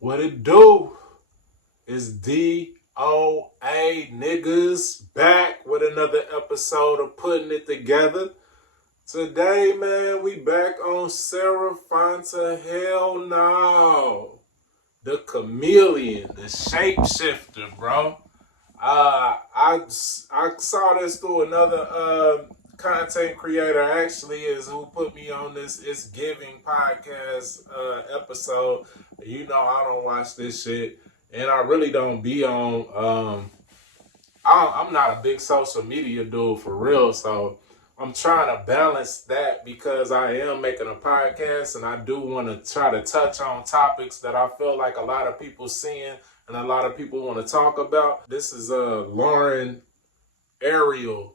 What it do is DOA niggas back with another episode of Putting It Together. Today, man, we back on Sarah Fontenot. Hell no. The chameleon, the shapeshifter, bro. I saw this through another content creator, actually, is who put me on this It's Giving podcast episode. You know I don't watch this shit, and I really don't be on. I'm not a big social media dude for real, so I'm trying to balance that because I am making a podcast and I do want to try to touch on topics that I feel like a lot of people seeing and a lot of people want to talk about. This is Lauren Ariel.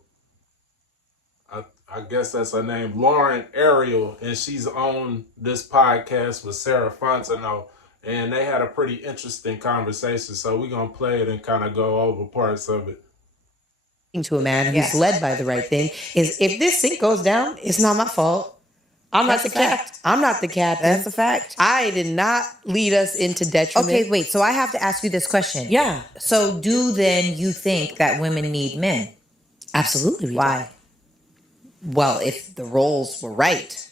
I guess that's her name, Lauren Ariel, and she's on this podcast with Sarah Fontenot, and they had a pretty interesting conversation. So we're gonna play it and kind of go over parts of it. To a man who's led by the right thing is, if this sink goes down, it's not my fault. I'm not the captain. I'm not the captain. That's a fact. I did not lead us into detriment. Okay, wait. So I have to ask you this question. Yeah. So do then you think that women need men? Absolutely. Why? Well, if the roles were right.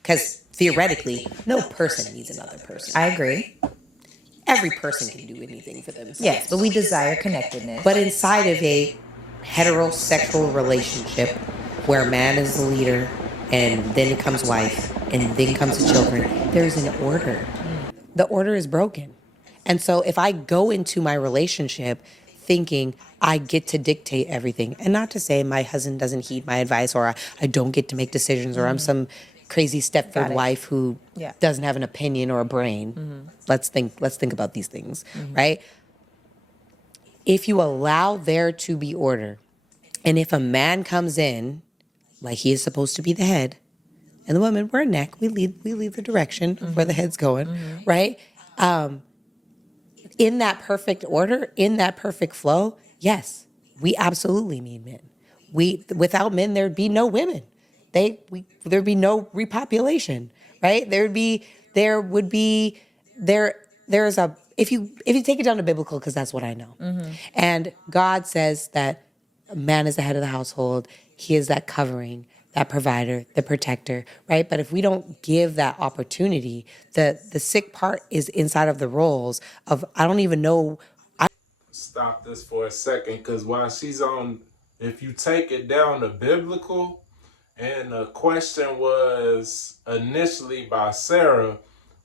Because theoretically, no person needs another person. I agree. Every person can do anything for themselves. Yes, but we desire connectedness. But inside of a heterosexual relationship where man is the leader and then comes wife and then comes the children, there's an order. The order is broken. And so if I go into my relationship thinking I get to dictate everything, and not to say my husband doesn't heed my advice or I don't get to make decisions or I'm some crazy Stepford wife who doesn't have an opinion or a brain. Let's think about these things, right? If you allow there to be order, and if a man comes in like he is supposed to be the head, and the woman, we're a neck, we lead the direction of where the head's going, right? In that perfect order, in that perfect flow, yes, we absolutely need men. Without men, there'd be no women. There'd be no repopulation, right? There's a, if you take it down to biblical, because that's what I know. And God says that man is the head of the household. He is that covering, that provider, the protector, right? But if we don't give that opportunity, the sick part is inside of the roles of, I don't even know. Stop this for a second, because while she's on, if you take it down to biblical, and the question was initially by Sarah,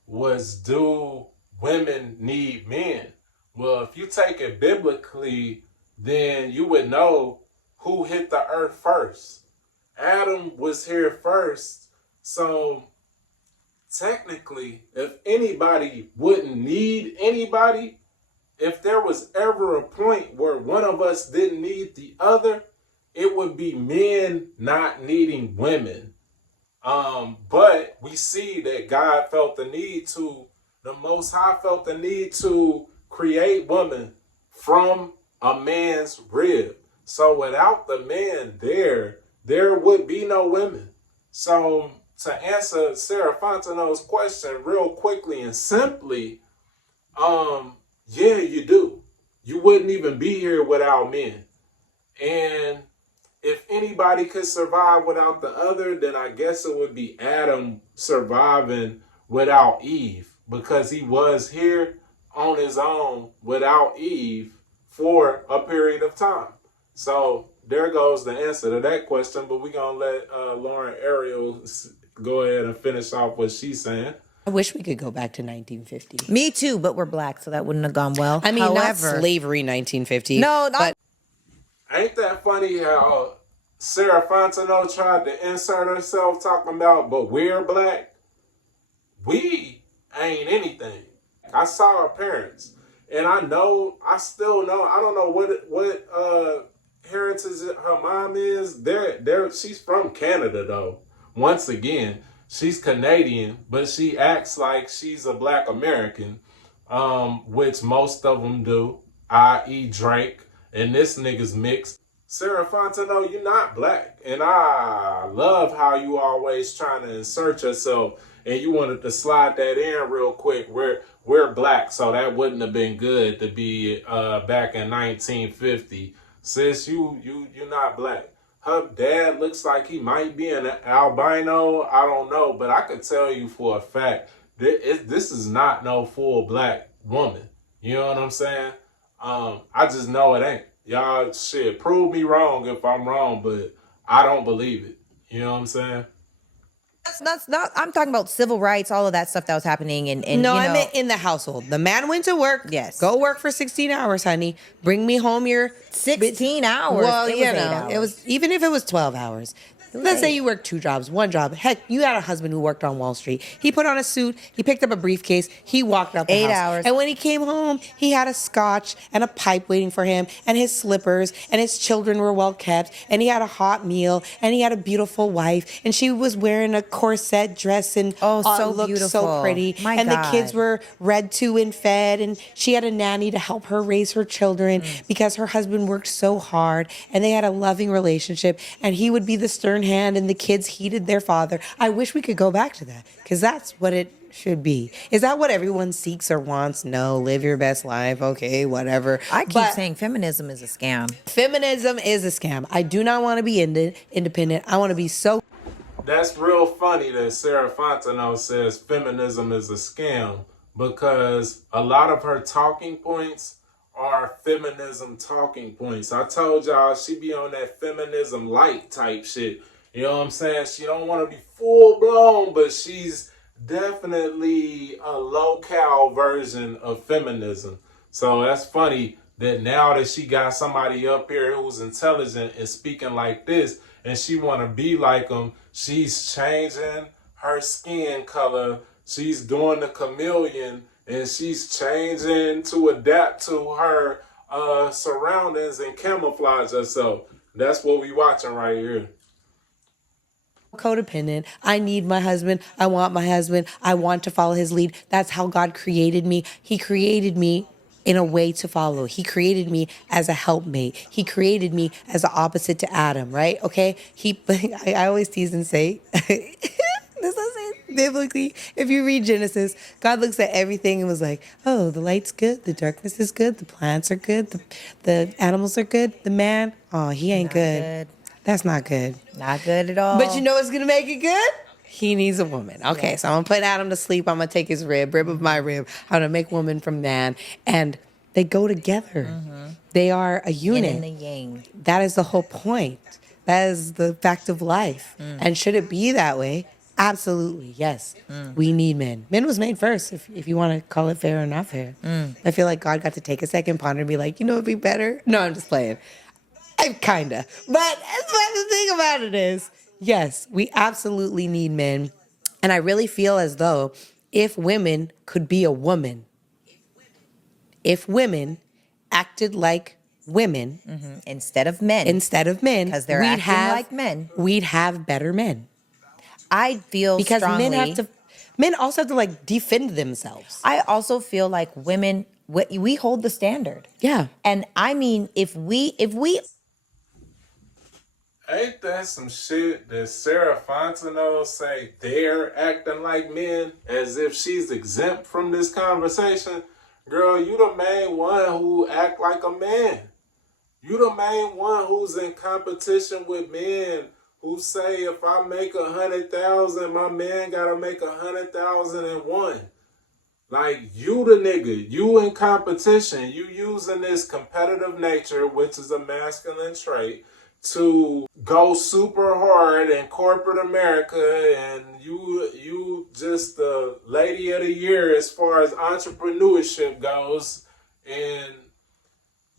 was do women need men? Well, if you take it biblically, then you would know who hit the earth first. Adam was here first. So technically, if anybody wouldn't need anybody, if there was ever a point where one of us didn't need the other, it would be men not needing women. But we see that God felt the need to, the Most High felt the need to create woman from a man's rib. So without the man there would be no women. So to answer Sarah Fontenot's question real quickly and simply, yeah, you do. You wouldn't even be here without men. And if anybody could survive without the other, then I guess it would be Adam surviving without Eve, because he was here on his own without Eve for a period of time. So there goes the answer to that question, but we're going to let Lauren Ariel go ahead and finish off what she's saying. I wish we could go back to 1950. Me too, but we're black, so that wouldn't have gone well. I mean, not slavery 1950. No, not. But ain't that funny how Sarah Fontenot tried to insert herself talking about, but we're black? We ain't anything. I saw her parents, and I still know, I don't know what heritage her mom is. She's from Canada, though. Once again, she's Canadian, but she acts like she's a black American, which most of them do, i.e. Drake, and this nigga's mixed. Sarah Fontenot, you're not black. And I love how you always trying to insert yourself and you wanted to slide that in real quick. We're black, so that wouldn't have been good to be back in 1950. Sis, you're not black. Her dad looks like he might be an albino. I don't know, but I could tell you for a fact this is not no full black woman. You know what I'm saying? I just know it ain't. Y'all shit, prove me wrong if I'm wrong, but I don't believe it. You know what I'm saying? That's not. I'm talking about civil rights, all of that stuff that was happening, and No, you I know, meant in the household. The man went to work. Yes. Go work for 16 hours, honey. Bring me home your 16 hours. Well, It was you 8 know, hours. it was even if it was 12 hours. Let's say you worked 2 jobs, 1 job. Heck, you had a husband who worked on Wall Street. He put on a suit, he picked up a briefcase, he walked out the 8 house. hours. And when he came home, he had a scotch and a pipe waiting for him, and his slippers, and his children were well kept, and he had a hot meal, and he had a beautiful wife, and she was wearing a corset dress and Oh, so looked so beautiful. pretty. My and God. the kids were read to and fed, and she had a nanny to help her raise her children because her husband worked so hard, and they had a loving relationship, and he would be the stern hand, and the kids heeded their father. I wish we could go back to that because that's what it should be. Is that what everyone seeks or wants? No, live your best life. Okay, whatever. I keep But saying feminism is a scam. feminism is a scam. I do not want to be independent. I want to be so. That's real funny that Sarah Fontenot says feminism is a scam because a lot of her talking points are feminism talking points. I told y'all she be on that feminism light type shit. You know what I'm saying? She don't want to be full blown, but she's definitely a low-cal version of feminism. So that's funny that now that she got somebody up here who's intelligent and speaking like this, and she want to be like them, she's changing her skin color. She's doing the chameleon, and she's changing to adapt to her surroundings and camouflage herself. That's what we watching right here. Codependent. I need my husband. I want my husband. I want to follow his lead. That's how God created me. He created me in a way to follow. He created me as a helpmate. He created me as the opposite to Adam, right? Okay? I always tease and say, this is biblically, if you read Genesis, God looks at everything and was like, oh, the light's good, the darkness is good, the plants are good, the animals are good, the man, oh, he ain't good. That's not good. Not good at all. But you know what's going to make it good? He needs a woman. Okay, so I'm going to put Adam to sleep. I'm going to take his rib of my rib. I'm going to make woman from man. And they go together. They are a unit. Yin and the yang. That is the whole point. That is the fact of life. And should it be that way? Absolutely, yes. We need men. Men was made first, if you want to call it fair or not fair. I feel like God got to take a second, ponder, and be like, you know it'd be better? No, I'm just playing. Kinda. But the thing about it is, yes, we absolutely need men. And I really feel as though if women could be a woman, if women acted like women Instead of men. Because they're acting like men. We'd have better men. I feel Because strongly. men also have to like defend themselves. I also feel like women, we hold the standard. Yeah. And I mean, if we Ain't that some shit that Sarah Fontenot say they're acting like men as if she's exempt from this conversation? Girl, you the main one who act like a man. You the main one who's in competition with men who say if I make 100,000, my man gotta make 100,001. Like, you the nigga, you in competition, you using this competitive nature, which is a masculine trait, to go super hard in corporate America, and you just the lady of the year as far as entrepreneurship goes, and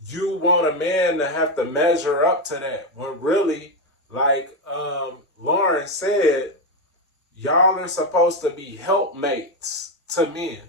you want a man to have to measure up to that, when really, like Lauren said, y'all are supposed to be helpmates to men.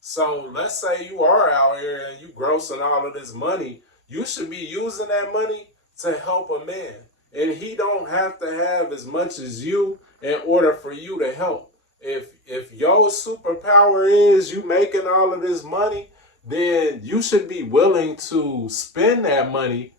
So let's say you are out here and you grossing all of this money, you should be using that money to help a man. And he don't have to have as much as you in order for you to help. If your superpower is you making all of this money, then you should be willing to spend that money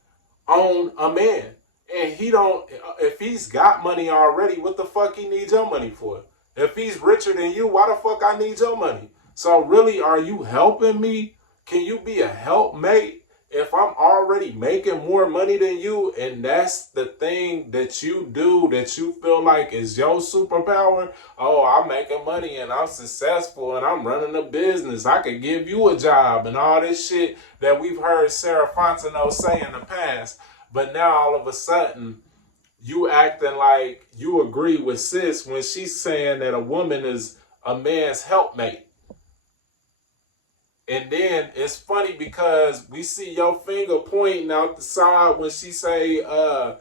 on a man. And he don't, if he's got money already, what the fuck he needs your money for? If he's richer than you, why the fuck I need your money? So really, are you helping me? Can you be a helpmate if I'm already making more money than you, and that's the thing that you do that you feel like is your superpower? Oh, I'm making money and I'm successful and I'm running a business. I could give you a job and all this shit that we've heard Sarah Fontenot say in the past. But now all of a sudden, you acting like you agree with sis when she's saying that a woman is a man's helpmate. And then it's funny because we see your finger pointing out the side when she say, I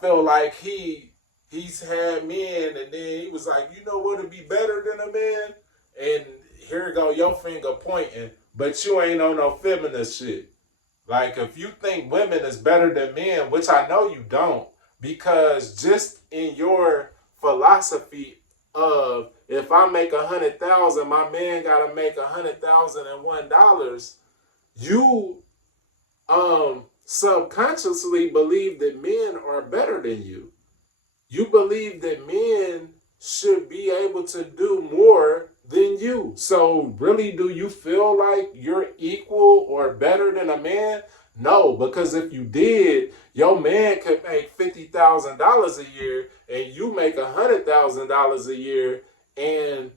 feel like he's had men, and then he was like, you know what would be better than a man? And here go your finger pointing, but you ain't on no feminist shit. Like, if you think women is better than men, which I know you don't, because just in your philosophy of if I make 100,000, my man gotta make $100,001, you subconsciously believe that men are better than you. You believe that men should be able to do more than you. So really, do you feel like you're equal or better than a man? No, because if you did, your man could make $50,000 a year and you make $100,000 a year, and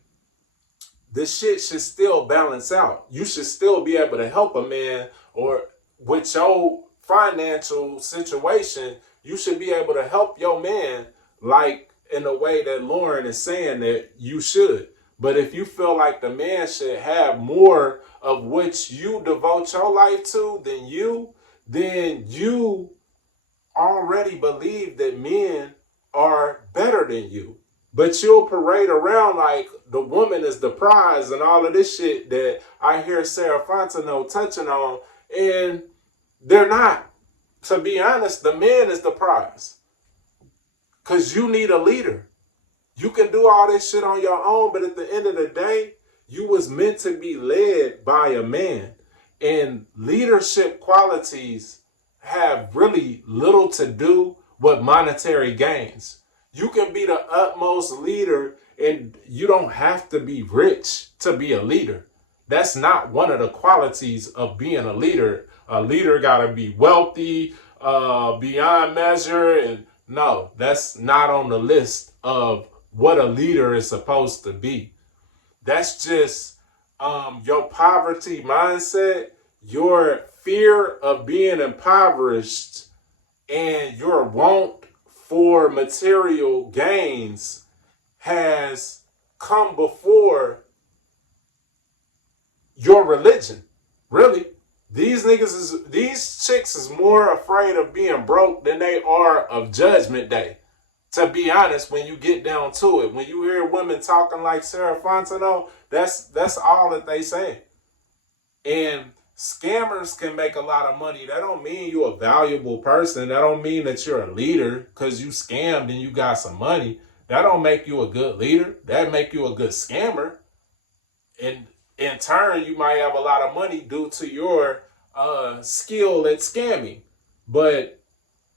the shit should still balance out. You should still be able to help a man, or with your financial situation, you should be able to help your man like in the way that Lauren is saying that you should. But if you feel like the man should have more of which you devote your life to than you, then you already believe that men are better than you. But you'll parade around like the woman is the prize and all of this shit that I hear Sarah Fontenot touching on, and they're not. To be honest, the man is the prize. Because you need a leader. You can do all this shit on your own, but at the end of the day, you was meant to be led by a man. And leadership qualities have really little to do with monetary gains. You can be the utmost leader and you don't have to be rich to be a leader. That's not one of the qualities of being a leader. A leader got to be wealthy, beyond measure. And no, that's not on the list of what a leader is supposed to be. That's just your poverty mindset, your fear of being impoverished, and your want for material gains has come before your religion. Really. These chicks is more afraid of being broke than they are of Judgment Day. To be honest, when you get down to it, when you hear women talking like Sarah Fontenot, that's all that they say. And scammers can make a lot of money. That don't mean you're a valuable person. That don't mean that you're a leader because you scammed and you got some money. That don't make you a good leader. That make you a good scammer. And in turn, you might have a lot of money due to your skill at scamming. But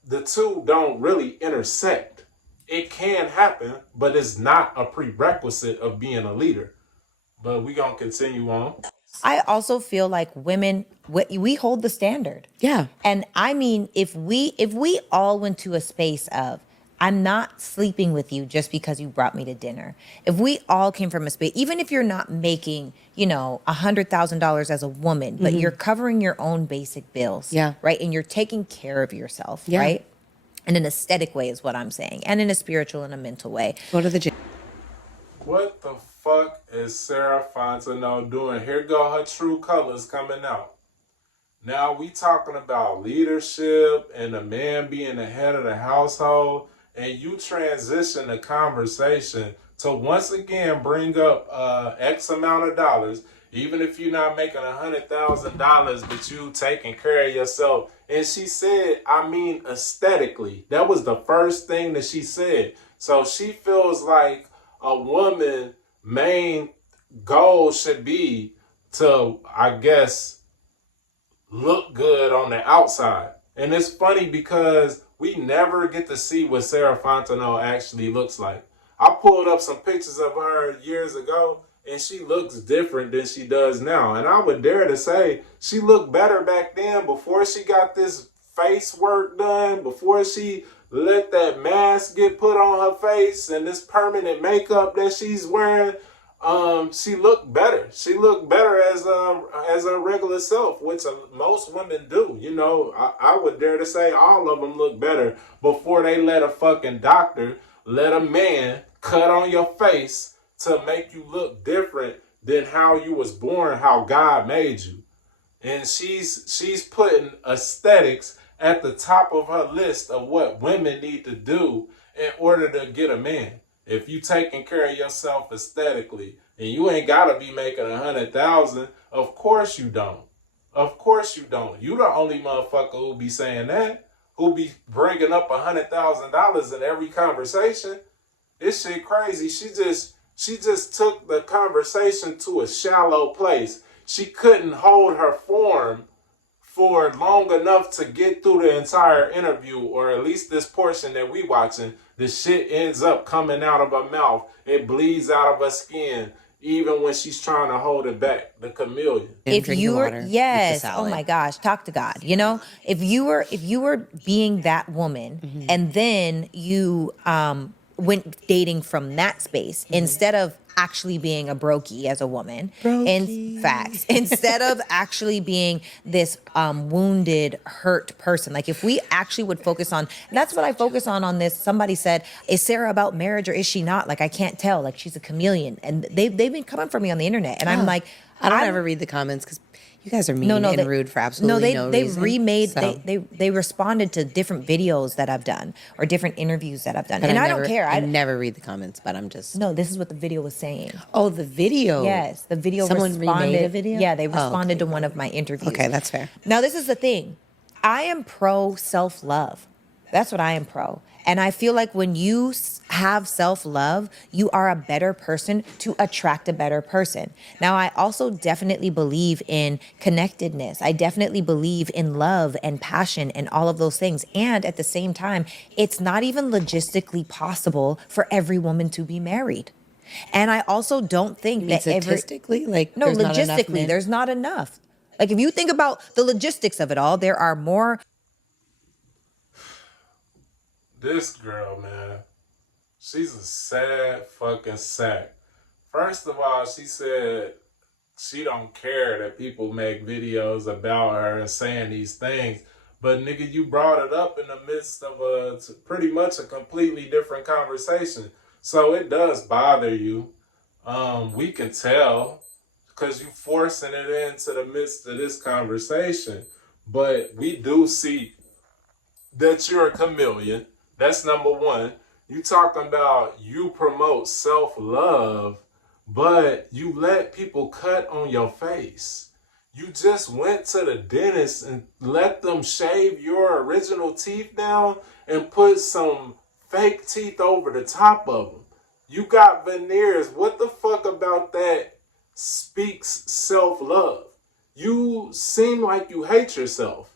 the two don't really intersect. It can happen, but it's not a prerequisite of being a leader. But we gonna continue on. I also feel like women, we hold the standard. Yeah. And I mean, if we all went to a space of, I'm not sleeping with you just because you brought me to dinner. If we all came from a space, even if you're not making, $100,000 as a woman, but you're covering your own basic bills, Yeah. right? And you're taking care of yourself, Yeah. right? In an aesthetic way is what I'm saying, and in a spiritual and a mental way. Go to the gym. What the fuck is Sarah Fontenot doing? Here go her true colors coming out. Now we talking about leadership and a man being the head of the household, and you transition the conversation to once again bring up X amount of dollars, even if you're not making $100,000, but you taking care of yourself. And she said, I mean, aesthetically. That was the first thing that she said. So she feels like a woman's main goal should be to, I guess, look good on the outside. And it's funny because we never get to see what Sarah Fontenot actually looks like. I pulled up some pictures of her years ago, and she looks different than she does now. And I would dare to say she looked better back then before she got this face work done, before she let that mask get put on her face and this permanent makeup that she's wearing. She looked better. She looked better as a regular self, which most women do. You know, I would dare to say all of them look better before they let a fucking doctor, let a man cut on your face to make you look different than how you was born, how God made you. And she's putting aesthetics at the top of her list of what women need to do in order to get a man. If you taking care of yourself aesthetically and you ain't gotta be making 100,000, of course you don't. Of course you don't. You the only motherfucker who be saying that, who be bringing up $100,000 in every conversation. This shit crazy. She just took the conversation to a shallow place. She couldn't hold her form for long enough to get through the entire interview, or at least this portion that we watching. The shit ends up coming out of her mouth. It bleeds out of her skin, even when she's trying to hold it back. The chameleon. If you were, yes, oh my gosh, talk to God. You know, if you were being that woman, and then you went dating from that space instead of actually being a brokey as a woman, in facts, instead of actually being this wounded, hurt person. Like if we actually would focus on, and that's what I focus on this. Somebody said, is Sarah about marriage or is she not? Like, I can't tell. Like, she's a chameleon. And they've been coming for me on the internet. And I'm like, I don't ever read the comments because you guys are mean and rude for absolutely no reason. They remade, so. they responded to different videos that I've done or different interviews that I've done. But and I don't care. I never read the comments, but I'm just. No, this is what the video was saying. Oh, the video. Yes, the video Someone remade a video? Yeah, they responded to one of my interviews. Okay, that's fair. Now, this is the thing. I am pro self-love. That's what I am pro. And I feel like when you have self-love, you are a better person to attract a better person. Now, I also definitely believe in connectedness. I definitely believe in love and passion and all of those things. And at the same time, it's not even logistically possible for every woman to be married. And I also don't think that statistically, no, logistically, there's not enough. Like if you think about the logistics of it all, there are more. This girl, man, she's a sad fucking sack. First of all, she said she don't care that people make videos about her and saying these things. But nigga, you brought it up in the midst of pretty much a completely different conversation. So it does bother you. We can tell because you forcing it into the midst of this conversation. But we do see that you're a chameleon. That's number one. You talking about you promote self-love, but you let people cut on your face. You just went to the dentist and let them shave your original teeth down and put some fake teeth over the top of them. You got veneers. What the fuck about that speaks self-love? You seem like you hate yourself.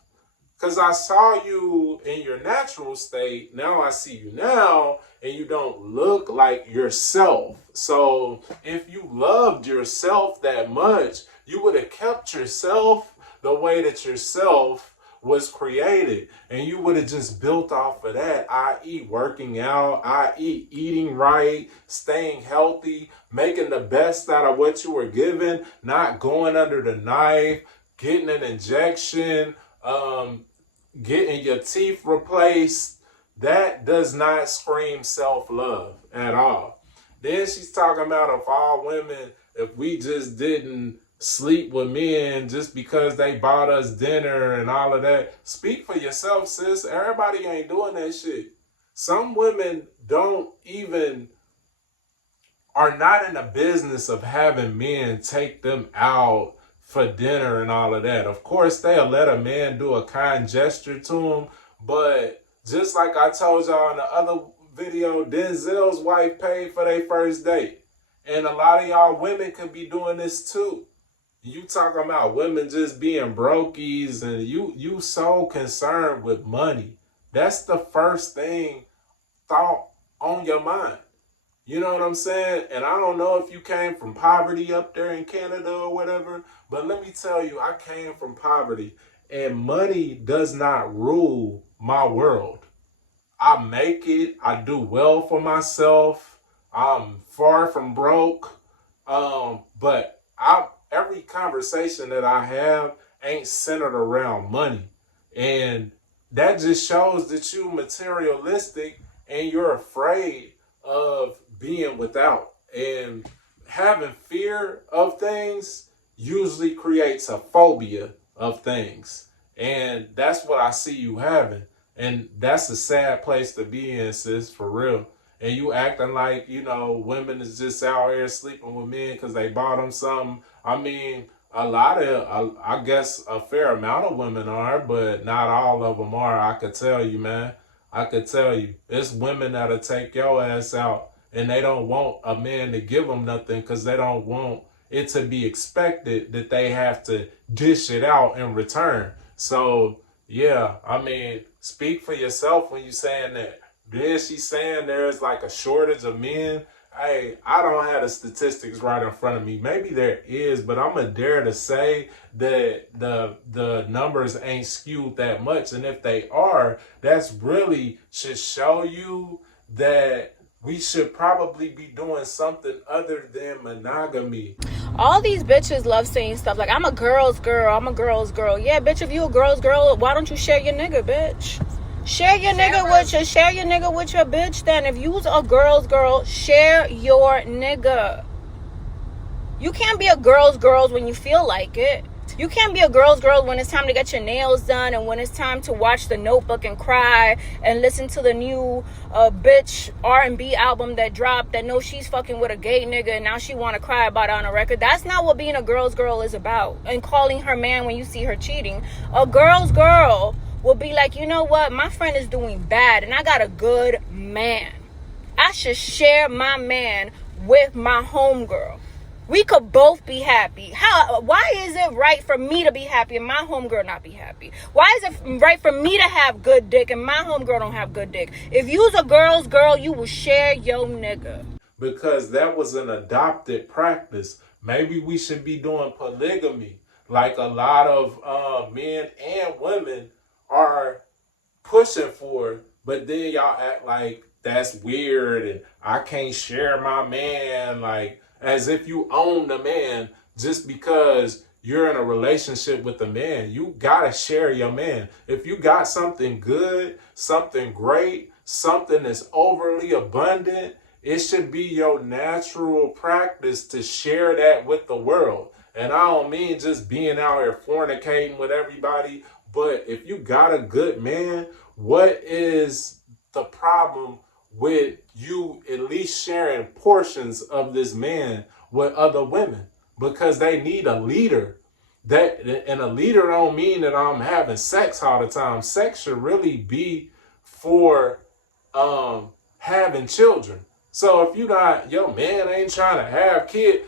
Because I saw you in your natural state. Now I see you now, and you don't look like yourself. So if you loved yourself that much, you would have kept yourself the way that yourself was created. And you would have just built off of that, i.e. working out, i.e. eating right, staying healthy, making the best out of what you were given, not going under the knife, getting an injection, getting your teeth replaced. That does not scream self-love at all. Then she's talking about if all women, if we just didn't sleep with men just because they bought us dinner and all of that. Speak for yourself, sis. Everybody ain't doing that shit. Some women are not in the business of having men take them out for dinner and all of that. Of course, they'll let a man do a kind gesture to them, but just like I told y'all in the other video, Denzel's wife paid for their first date. And a lot of y'all women could be doing this too. You talking about women just being brokies, and you so concerned with money. That's the first thing thought on your mind. You know what I'm saying? And I don't know if you came from poverty up there in Canada or whatever, but let me tell you, I came from poverty, and money does not rule my world. I make it. I do well for myself. I'm far from broke. But every conversation that I have ain't centered around money. And that just shows that you materialistic and you're afraid of being without. And having fear of things usually creates a phobia of things. And that's what I see you having. And that's a sad place to be in, sis, for real. And you acting like, women is just out here sleeping with men because they bought them something. I mean, a lot of, I guess a fair amount of women are, but not all of them are. I could tell you, man. I could tell you. It's women that'll take your ass out and they don't want a man to give them nothing because they don't want it to be expected that they have to dish it out in return. So, yeah, I mean, speak for yourself when you saying that. Then she's saying there's like a shortage of men. Hey, I don't have the statistics right in front of me. Maybe there is, but I'm gonna dare to say that the numbers ain't skewed that much. And if they are, that's really should show you that we should probably be doing something other than monogamy. All these bitches love saying stuff like, I'm a girl's girl, I'm a girl's girl. Yeah, bitch, if you a girl's girl, why don't you share your nigga, bitch? Share your nigga with your bitch then. If you's a girl's girl, share your nigga. You can't be a girl's girl when you feel like it. You can't be a girl's girl when it's time to get your nails done and when it's time to watch The Notebook and cry and listen to the new bitch R&B album that dropped that knows she's fucking with a gay nigga and now she want to cry about it on a record. That's not what being a girl's girl is about. And calling her man when you see her cheating. A girl's girl will be like, you know what? My friend is doing bad and I got a good man. I should share my man with my homegirl. We could both be happy. Why is it right for me to be happy and my homegirl not be happy? Why is it right for me to have good dick and my homegirl don't have good dick? If you's a girl's girl, you will share your nigga. Because that was an adopted practice. Maybe we should be doing polygamy like a lot of men and women are pushing for, but then y'all act like that's weird and I can't share my man, like as if you own the man just because you're in a relationship with a man. You gotta share your man. If you got something good, something great, something that's overly abundant, it should be your natural practice to share that with the world. And I don't mean just being out here fornicating with everybody, but if you got a good man, what is the problem with you at least sharing portions of this man with other women? Because they need a leader. And a leader don't mean that I'm having sex all the time. Sex should really be for having children. So if your man ain't trying to have kids,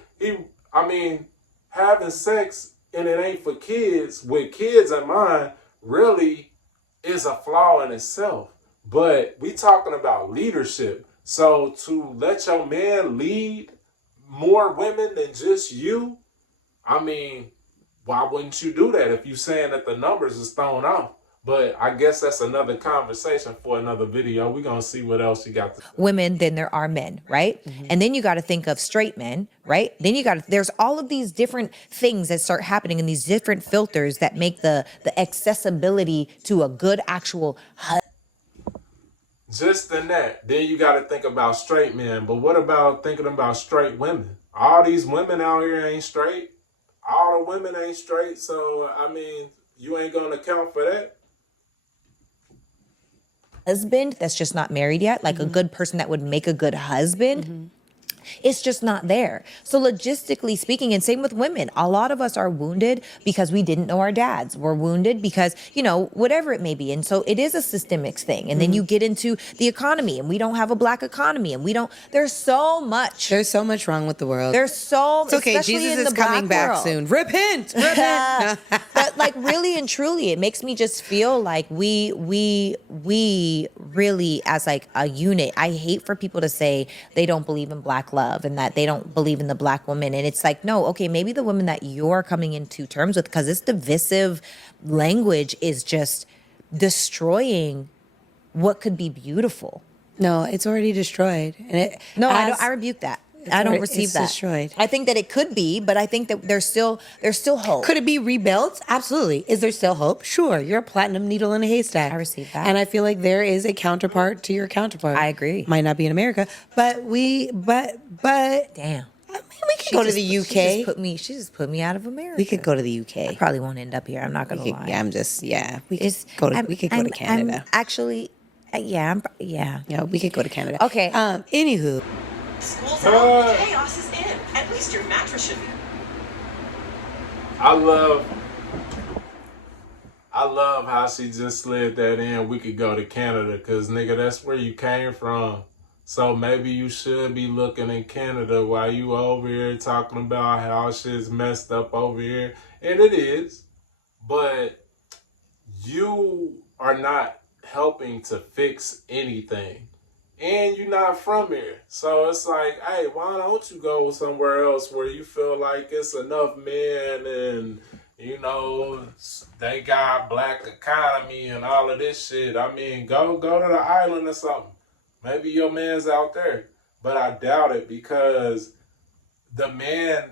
having sex and it ain't for kids, with kids in mind, really is a flaw in itself. But we talking about leadership. So to let your man lead more women than just you, why wouldn't you do that if you saying that the numbers is thrown off? But I guess that's another conversation for another video. We're going to see what else you got to say. Women than there are men, right? Mm-hmm. And then you got to think of straight men, right? Then there's all of these different things that start happening in these different filters that make the accessibility to a good actual husband. Just in that. Then you got to think about straight men. But what about thinking about straight women? All these women out here ain't straight. All the women ain't straight. So, you ain't going to account for that. Husband that's just not married yet, like a good person that would make a good husband. It's just not there. So logistically speaking, and same with women, a lot of us are wounded because we didn't know our dads. We're wounded because, whatever it may be. And so it is a systemic thing. And then you get into the economy, and we don't have a black economy, and there's so much. There's so much wrong with the world. It's okay. especially Jesus in is the black coming back world. soon. Repent. But like really and truly, it makes me just feel like we really, as like a unit, I hate for people to say they don't believe in black love and that they don't believe in the black woman. And it's like, no, okay, maybe the woman that you're coming into terms with, because this divisive language is just destroying what could be beautiful. No, it's already destroyed. And I rebuke that. I don't receive that. Destroyed. I think that it could be, but I think that there's still hope. Could it be rebuilt? Absolutely. Is there still hope? Sure. You're a platinum needle in a haystack. I receive that. And I feel like there is a counterpart to your counterpart. I agree. Might not be in America, but damn. I mean, we could go to the UK. She just put me out of America. We could go to the UK. I probably won't end up here. I'm not gonna lie. Yeah, we could go to Canada. Yeah, we could go to Canada. Okay. Anywho. School's out. Chaos is in. At least your mattress should be. I love how she just slid that in. We could go to Canada, cause nigga, that's where you came from. So maybe you should be looking in Canada while you over here talking about how shit's messed up over here. And it is, but you are not helping to fix anything. And you're not from here. So it's like, hey, why don't you go somewhere else where you feel like it's enough men and, they got black economy and all of this shit. I mean, go to the island or something. Maybe your man's out there. But I doubt it, because the man,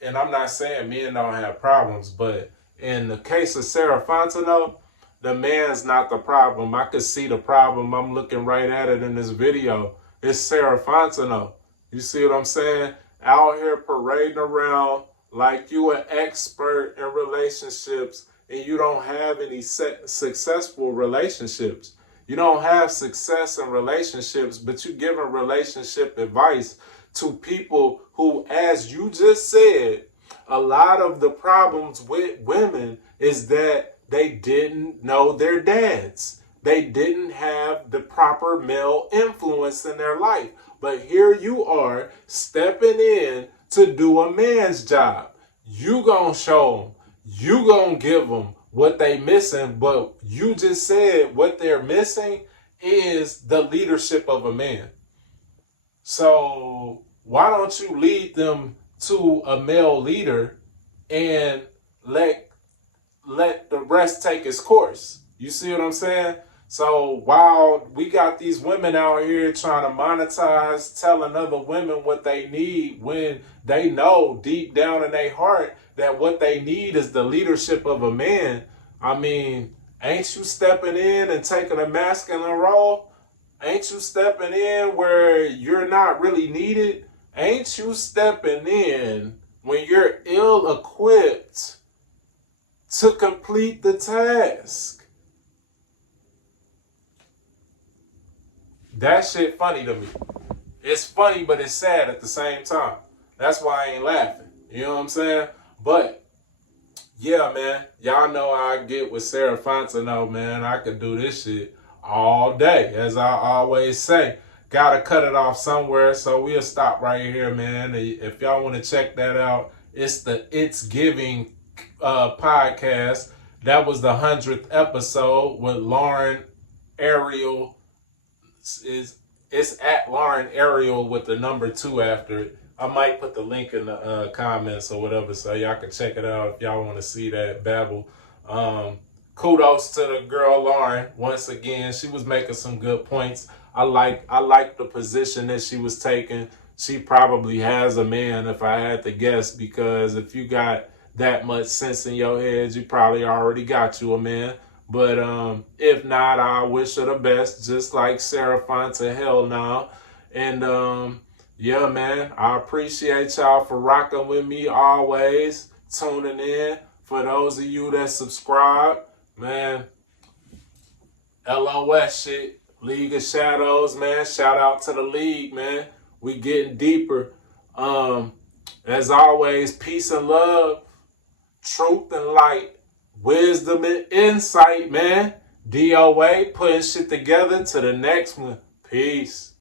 and I'm not saying men don't have problems, but in the case of Sarah Fontenot, the man's not the problem. I could see the problem. I'm looking right at it in this video. It's Sarah Fontenot. You see what I'm saying? Out here parading around like you an expert in relationships, and you don't have any successful relationships. You don't have success in relationships, but you giving relationship advice to people who, as you just said, a lot of the problems with women is that they didn't know their dads. They didn't have the proper male influence in their life. But here you are stepping in to do a man's job. You gonna show them. You gonna give them what they missing. But you just said what they're missing is the leadership of a man. So why don't you lead them to a male leader and let the rest take its course? You see what I'm saying? So while we got these women out here trying to monetize, telling other women what they need, when they know deep down in their heart that what they need is the leadership of a man, I mean, ain't you stepping in and taking a masculine role? Ain't you stepping in where you're not really needed? Ain't you stepping in when you're ill-equipped to complete the task? That shit funny to me. It's funny, but it's sad at the same time. That's why I ain't laughing. You know what I'm saying? But, yeah, man. Y'all know how I get with Sarah Fontenot, man. I could do this shit all day, as I always say. Gotta cut it off somewhere, so we'll stop right here, man. If y'all want to check that out, it's the It's Giving podcast. That was the 100th episode with Lauren Ariel. It's at Lauren Ariel with the number 2 after it. I might put the link in the comments or whatever, so y'all can check it out if y'all want to see that babble. Kudos to the girl Lauren. Once again, she was making some good points. I like the position that she was taking. She probably has a man, if I had to guess, because if you got that much sense in your head, you probably already got you a man. But if not, I wish her the best, just like Sarah Fontenot, hell now. And yeah, man, I appreciate y'all for rocking with me always, tuning in. For those of you that subscribe, man, LOS shit, League of Shadows, man. Shout out to the league, man. We getting deeper. As always, peace and love, truth and light, wisdom and insight, man. DOA, putting shit together to the next one. Peace.